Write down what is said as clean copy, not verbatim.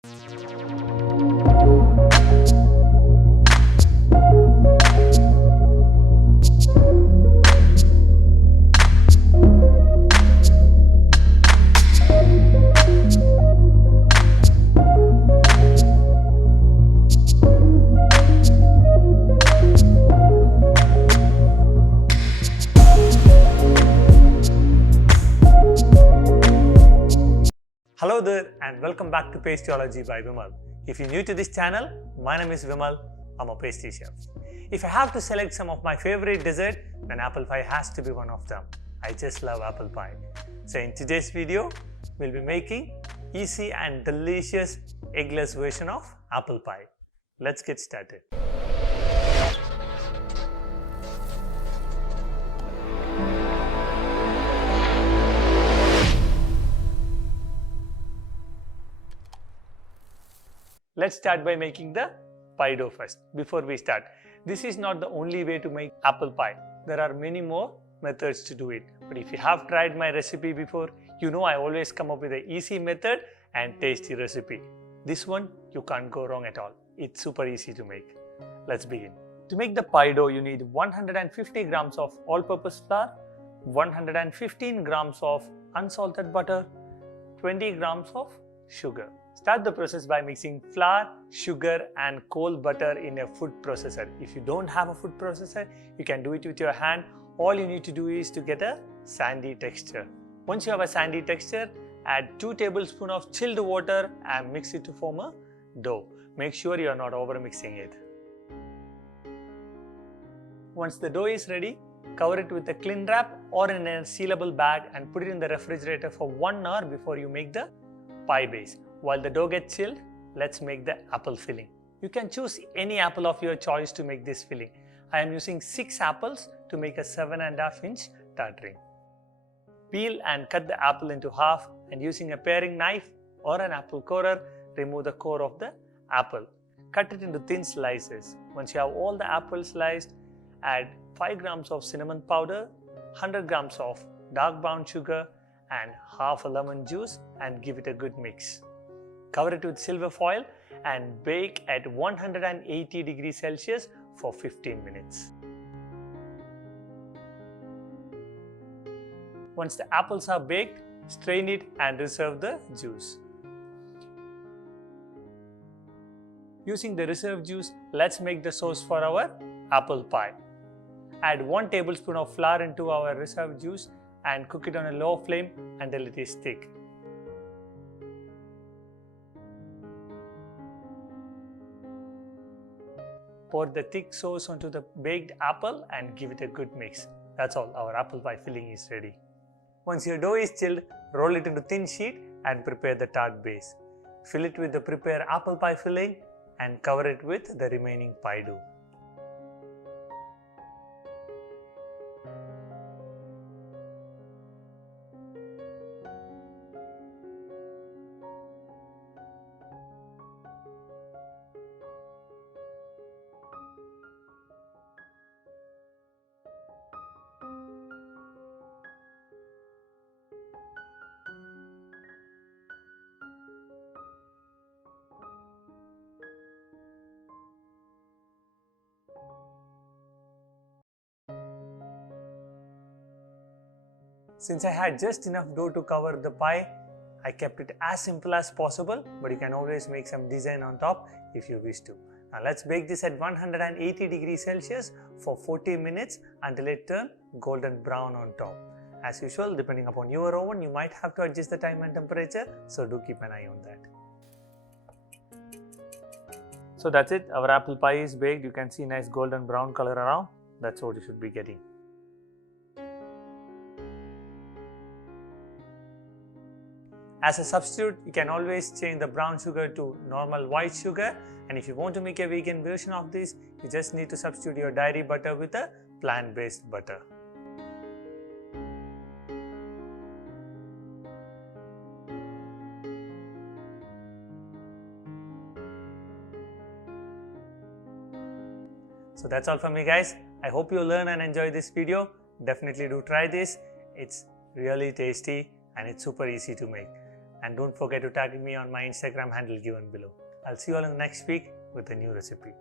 Hello there and welcome back to Pastryology by Vimal. If you're new to this channel, my name is Vimal. I'm a pastry chef. If I have to select some of my favorite dessert, then apple pie has to be one of them. I just love apple pie. So in today's video, we'll be making easy and delicious eggless version of apple pie. Let's get started. Let's start by making the pie dough first. Before we start, this is not the only way to make apple pie. There are many more methods to do it. But if you have tried my recipe before, you know I always come up with an easy method and tasty recipe. This one, you can't go wrong at all. It's super easy to make. Let's begin. To make the pie dough, you need 150 grams of all-purpose flour, 115 grams of unsalted butter, 20 grams of sugar. Start the process by mixing flour, sugar and cold butter in a food processor. If you don't have a food processor, you can do it with your hand. All you need to do is to get a sandy texture. Once you have a sandy texture, add 2 tablespoons of chilled water and mix it to form a dough. Make sure you are not over mixing it. Once the dough is ready, cover it with a cling wrap or in a sealable bag and put it in the refrigerator for 1 hour before you make the pie base. While the dough gets chilled, let's make the apple filling. You can choose any apple of your choice to make this filling. I am using 6 apples to make a 7.5 inch tart ring. Peel and cut the apple into half and using a paring knife or an apple corer, remove the core of the apple. Cut it into thin slices. Once you have all the apples sliced, add 5 grams of cinnamon powder, 100 grams of dark brown sugar and half a lemon juice and give it a good mix. Cover it with silver foil and bake at 180 degrees Celsius for 15 minutes. Once the apples are baked, strain it and reserve the juice. Using the reserved juice, let's make the sauce for our apple pie. Add 1 tablespoon of flour into our reserved juice and cook it on a low flame until it is thick. Pour the thick sauce onto the baked apple and give it a good mix. That's all, our apple pie filling is ready. Once your dough is chilled, roll it into thin sheet and prepare the tart base. Fill it with the prepared apple pie filling and cover it with the remaining pie dough. Since I had just enough dough to cover the pie, I kept it as simple as possible, but you can always make some design on top if you wish to. Now let's bake this at 180 degrees Celsius for 40 minutes until it turns golden brown on top. As usual, depending upon your oven, you might have to adjust the time and temperature, so do keep an eye on that. So that's it, our apple pie is baked. You can see nice golden brown color around. That's what you should be getting. As a substitute, you can always change the brown sugar to normal white sugar, and if you want to make a vegan version of this, you just need to substitute your dairy butter with a plant-based butter. So that's all from me, guys. I hope you learn and enjoy this video. Definitely do try this. It's really tasty and it's super easy to make. and don't forget to tag me on my Instagram handle given below. I'll see you all in the next week with a new recipe.